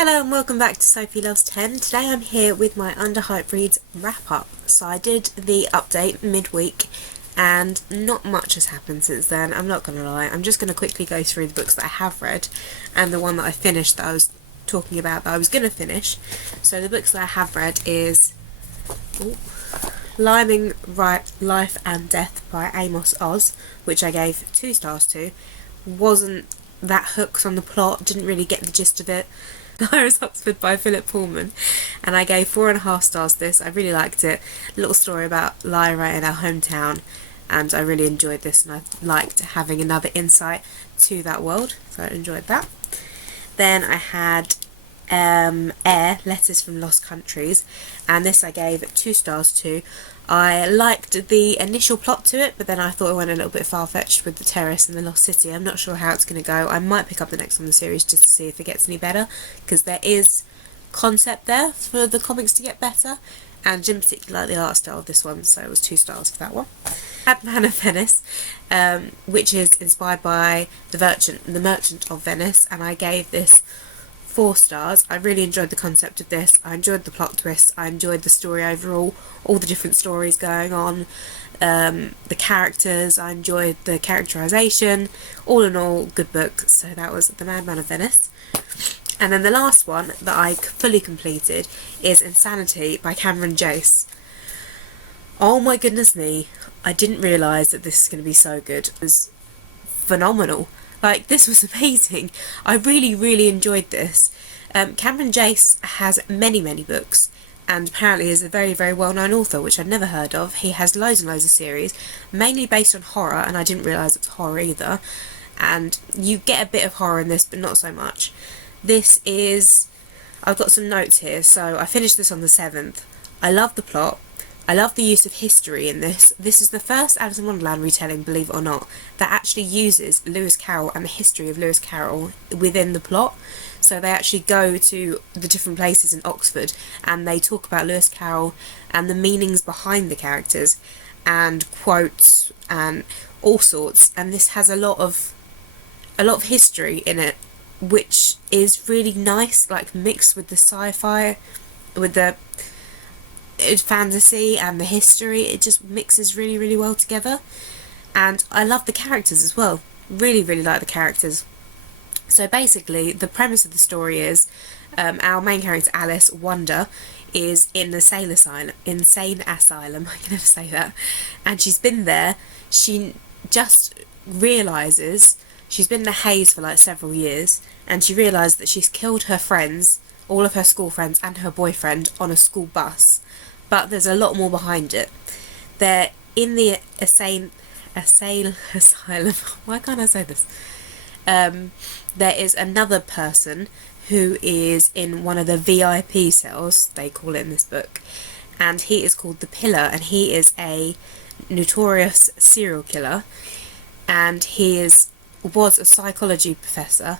Hello and welcome back to Sophie Loves 10. Today I'm here with my UnderHypedReads wrap up. So I did the update midweek and not much has happened since then, I'm not going to lie. I'm just going to quickly go through the books that I have read and the one that I finished that I was talking about that I was going to finish. So the books that I have read is Liming Life and Death by Amos Oz, which I gave 2 stars to. Wasn't that hooked on the plot, didn't really get the gist of it. Lyra's Oxford by Philip Pullman, and I gave 4.5 stars to this. I really liked it. A little story about Lyra in our hometown, and I really enjoyed this, and I liked having another insight to that world, so I enjoyed that. Then I had Air, Letters from Lost Countries, and this I gave 2 stars to. I liked the initial plot to it, but then I thought it went a little bit far-fetched with the terrace and the Lost City. I'm not sure how it's going to go. I might pick up the next one in the series just to see if it gets any better, because there is concept there for the comics to get better, and didn't particularly like the art style of this one, so it was 2 stars for that one. Madman of Venice, which is inspired by the Merchant of Venice, and I gave this 4 stars. I really enjoyed the concept of this. I enjoyed the plot twists. I enjoyed the story overall, all the different stories going on, the characters. I enjoyed the characterization. All in all, good book. So that was The Madman of Venice. And then the last one that I fully completed is Insanity by Cameron Jace. Oh my goodness me, I didn't realise that this is going to be so good. It was phenomenal. Like, this was amazing. I really enjoyed this. Cameron Jace has many books, and apparently is a very well-known author, which I'd never heard of. He has loads and loads of series, mainly based on horror, and I didn't realise it's horror either. And you get a bit of horror in this, but not so much. This is... I've got some notes here, so I finished this on the 7th. I love the plot. I love the use of history in this. This is the first Alice in Wonderland retelling, believe it or not, that actually uses Lewis Carroll and the history of Lewis Carroll within the plot. So they actually go to the different places in Oxford and they talk about Lewis Carroll and the meanings behind the characters and quotes and all sorts. And this has a lot of history in it, which is really nice, like mixed with the sci-fi, with the fantasy and the history. It just mixes really well together, and I love the characters as well. Really like the characters. So basically the premise of the story is our main character Alice Wonder is in the insane asylum, I can never say that, and she's been there. She just realises she's been in a haze for like several years, and she realised that she's killed her friends, all of her school friends and her boyfriend, on a school bus. But there's a lot more behind it. They're in the asylum. Why can't I say this? There is another person who is in one of the VIP cells, they call it in this book, and he is called the Pillar, and he is a notorious serial killer, and he was a psychology professor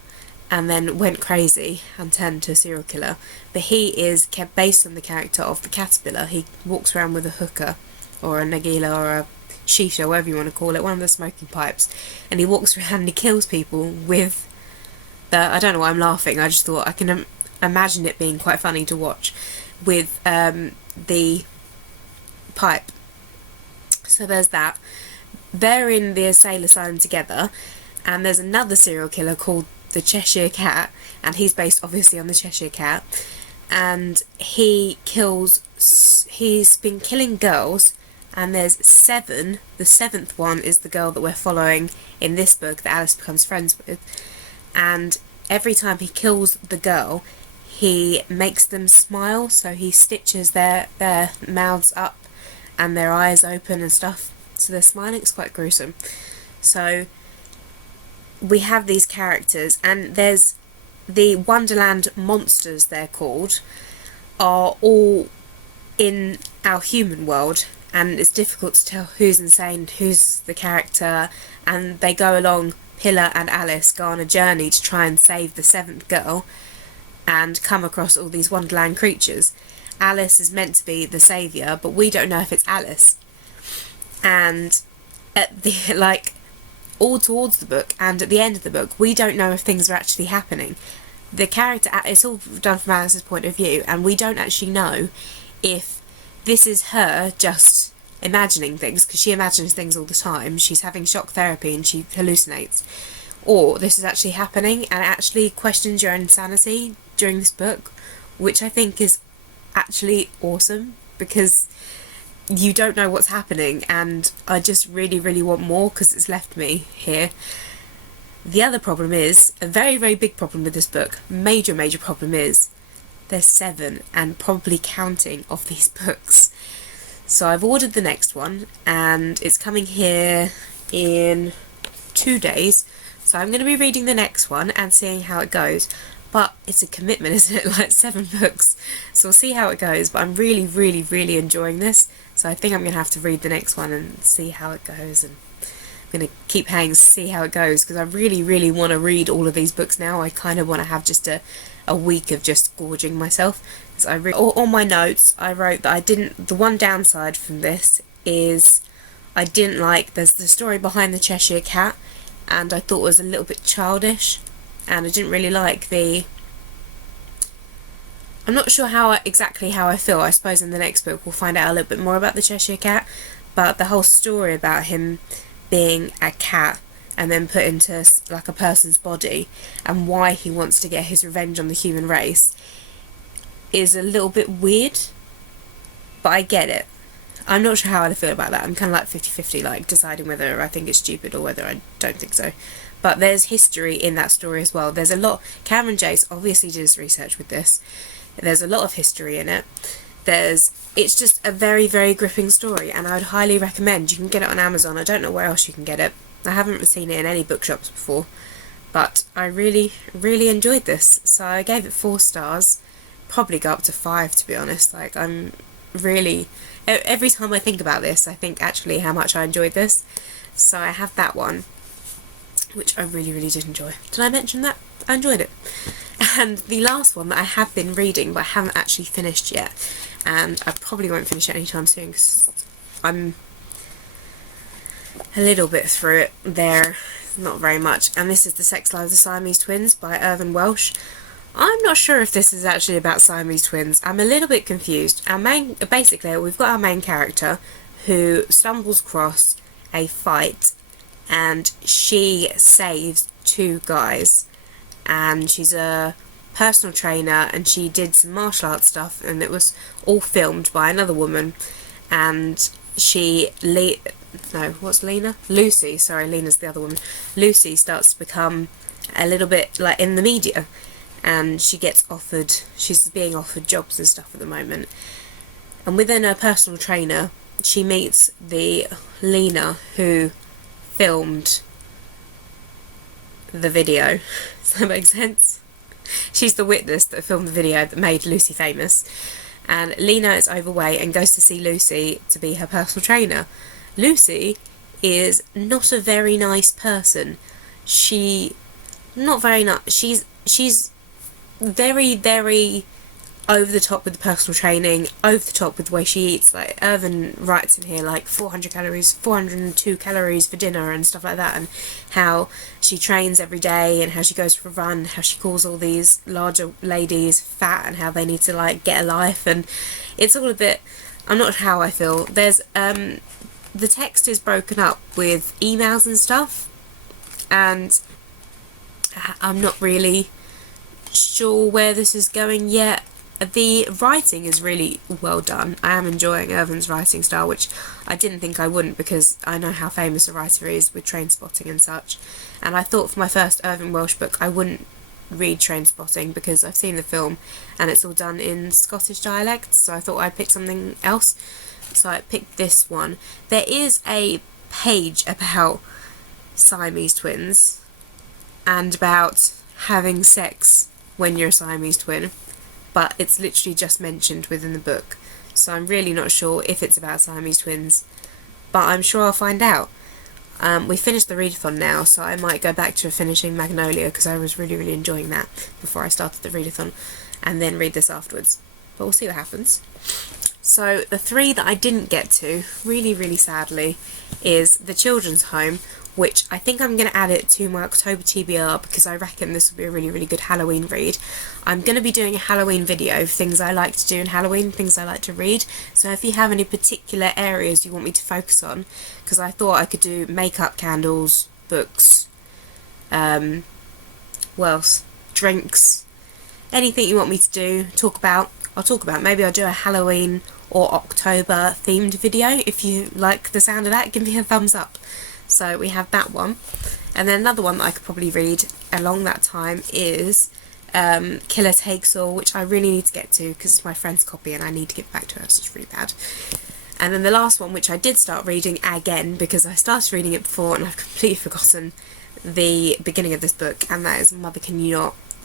and then went crazy and turned to a serial killer. But he is kept based on the character of the Caterpillar. He walks around with a hookah or a nargila or a shisha, whatever you want to call it, one of the smoking pipes, and he walks around and he kills people with the... I don't know why I'm laughing, I just thought I can imagine it being quite funny to watch, with the pipe. So there's that. They're in the asylum together, and there's another serial killer called the Cheshire Cat, and he's based obviously on the Cheshire Cat, and he's been killing girls, and there's 7. The 7th one is the girl that we're following in this book that Alice becomes friends with, and every time he kills the girl he makes them smile, so he stitches their mouths up and their eyes open and stuff, so they're smiling. It's quite gruesome. So we have these characters, and there's the Wonderland monsters, they're called, are all in our human world, and it's difficult to tell who's insane, who's the character, and they go along. Pillar and Alice go on a journey to try and save the 7th girl and come across all these Wonderland creatures. Alice is meant to be the saviour, but we don't know if it's Alice. And at the all towards the book and at the end of the book we don't know if things are actually happening. the character, it's all done from Alice's point of view, and we don't actually know if this is her just imagining things, because she imagines things all the time. She's having shock therapy and she hallucinates, or this is actually happening, and it actually questions your own sanity during this book, which I think is actually awesome, because you don't know what's happening, and I just really, really want more, because it's left me here. The other problem is, a very, very big problem with this book, major problem, is there's 7, and probably counting, of these books. So I've ordered the next one, and it's coming here in 2 days, so I'm going to be reading the next one and seeing how it goes. But it's a commitment, isn't it? Like 7 books. So we'll see how it goes, but I'm really, really, really enjoying this, so I think I'm going to have to read the next one and see how it goes, and I'm going to keep hanging to see how it goes, because I really, really want to read all of these books now. I kind of want to have just a week of just gorging myself. So on my notes, I wrote that the one downside from this is I didn't like, there's the story behind the Cheshire Cat, and I thought it was a little bit childish, and I didn't really like I'm not sure exactly how I feel. I suppose in the next book we'll find out a little bit more about the Cheshire Cat, but the whole story about him being a cat and then put into like a person's body, and why he wants to get his revenge on the human race, is a little bit weird, but I get it. I'm not sure how I feel about that. I'm kind of like 50-50, like deciding whether I think it's stupid or whether I don't think so. But there's history in that story as well. There's a lot. Cameron Jace obviously did his research with this. There's a lot of history in it. It's just a very, very gripping story, and I would highly recommend. You can get it on Amazon. I don't know where else you can get it. I haven't seen it in any bookshops before, but I really, really enjoyed this. So I gave it 4 stars. Probably go up to 5, to be honest. Like, I'm really, every time I think about this, I think actually how much I enjoyed this. So I have that one, which I really, really did enjoy. Did I mention that? I enjoyed it. And the last one that I have been reading but I haven't actually finished yet, and I probably won't finish it anytime soon because I'm a little bit through it there, not very much, and this is The Sex Lives of Siamese Twins by Irvine Welsh. I'm not sure if this is actually about Siamese twins. I'm a little bit confused. Basically, we've got our main character who stumbles across a fight, and she saves 2 guys, and she's a personal trainer, and she did some martial arts stuff, and it was all filmed by another woman, and Lucy, sorry, Lena's the other woman. Lucy starts to become a little bit like in the media, and she's being offered jobs and stuff at the moment, and within her personal trainer she meets the Lena who filmed the video. Does that make sense? She's the witness that filmed the video that made Lucy famous, and Lena is overweight and goes to see Lucy to be her personal trainer. Lucy is not a very nice person. She's very, very over the top with the personal training, over the top with the way she eats. Like, Irvine writes in here, like 402 calories for dinner and stuff like that, and how she trains every day, and how she goes for a run, how she calls all these larger ladies fat, and how they need to, like, get a life, and it's all a bit, I'm not sure how I feel. There's, the text is broken up with emails and stuff, and I'm not really sure where this is going yet. The writing is really well done. I am enjoying Irvine's writing style, which I didn't think I wouldn't, because I know how famous a writer he is with Trainspotting and such, and I thought for my first Irvine Welsh book I wouldn't read Trainspotting because I've seen the film and it's all done in Scottish dialects, so I thought I'd pick something else, so I picked this one. There is a page about Siamese twins and about having sex when you're a Siamese twin, but it's literally just mentioned within the book, so I'm really not sure if it's about Siamese twins, but I'm sure I'll find out. We finished the readathon now, so I might go back to finishing Magnolia, because I was really, really enjoying that before I started the readathon, and then read this afterwards, but we'll see what happens. So the 3 that I didn't get to, really, really sadly, is The Children's Home, which I think I'm going to add it to my October TBR because I reckon this will be a really, really good Halloween read. I'm going to be doing a Halloween video of things I like to do in Halloween, things I like to read. So if you have any particular areas you want me to focus on, because I thought I could do makeup, candles, books, what else? Drinks, anything you want me to do, talk about, I'll talk about. Maybe I'll do a Halloween or October themed video. If you like the sound of that, give me a thumbs up. So we have that one. And then another one that I could probably read along that time is Killer Takes All, which I really need to get to because it's my friend's copy and I need to give it back to her, so it's really bad. And then the last one, which I did start reading again because I started reading it before and I've completely forgotten the beginning of this book, and that is Mother Can You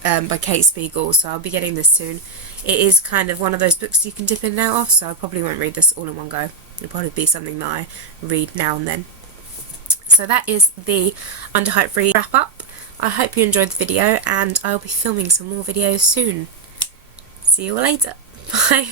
Not by Kate Spiegel, so I'll be getting this soon. It is kind of one of those books you can dip in and out of, so I probably won't read this all in one go. It'll probably be something that I read now and then. So that is the UnderHypedReads wrap up. I hope you enjoyed the video, and I'll be filming some more videos soon. See you all later. Bye.